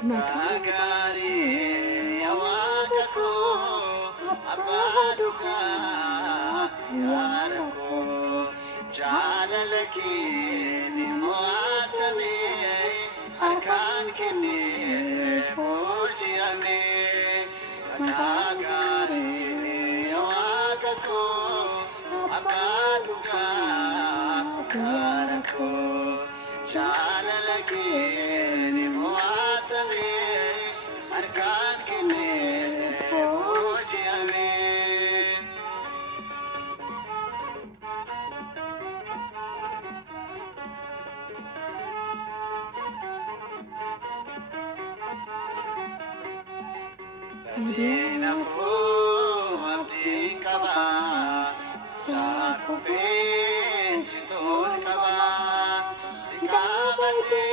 Magari awakako abaduka yarako jalalaki ni moatame arkan kini bojiame magari awakako abaduka yarako jalalaki ni moatame arkan kini bojiame Dina fu abdi kaba saku fesitol kaba sikabate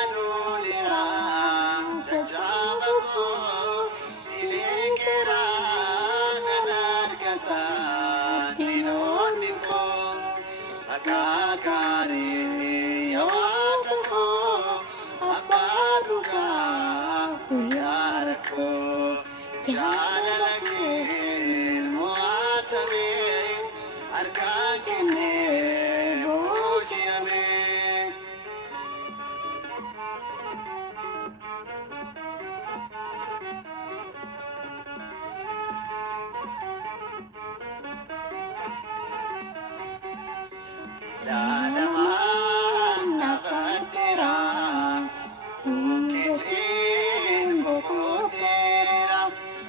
anulira jajabako ilekera nanargata dinoniko akakari yawakako abaduka yarako jalalakir moatame arkakine bojiame lalaman nabatera ungetin bokodera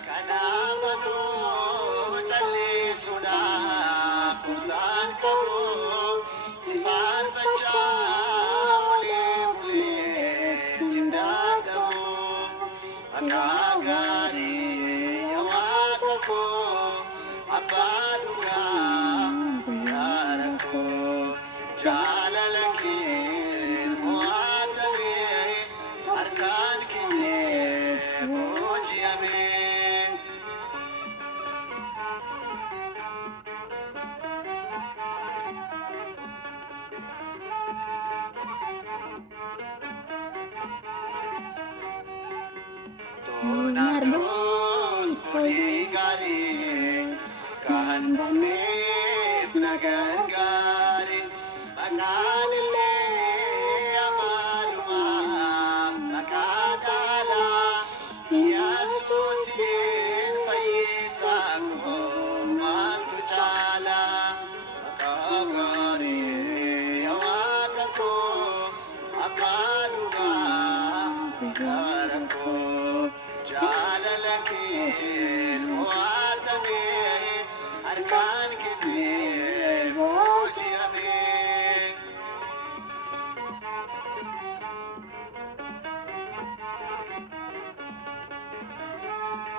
kanamano chale suda pusan kamo sipan bacha ole bule sindadamo akagari awakako abaduka yarako jalalakir moatame arkan kine bojiame Donardos poligari kahan bonef nagagari makanile amaluma makadala yasusin faisako maltu chala makagari awakako apaluga yarako jalalakir moatame arkan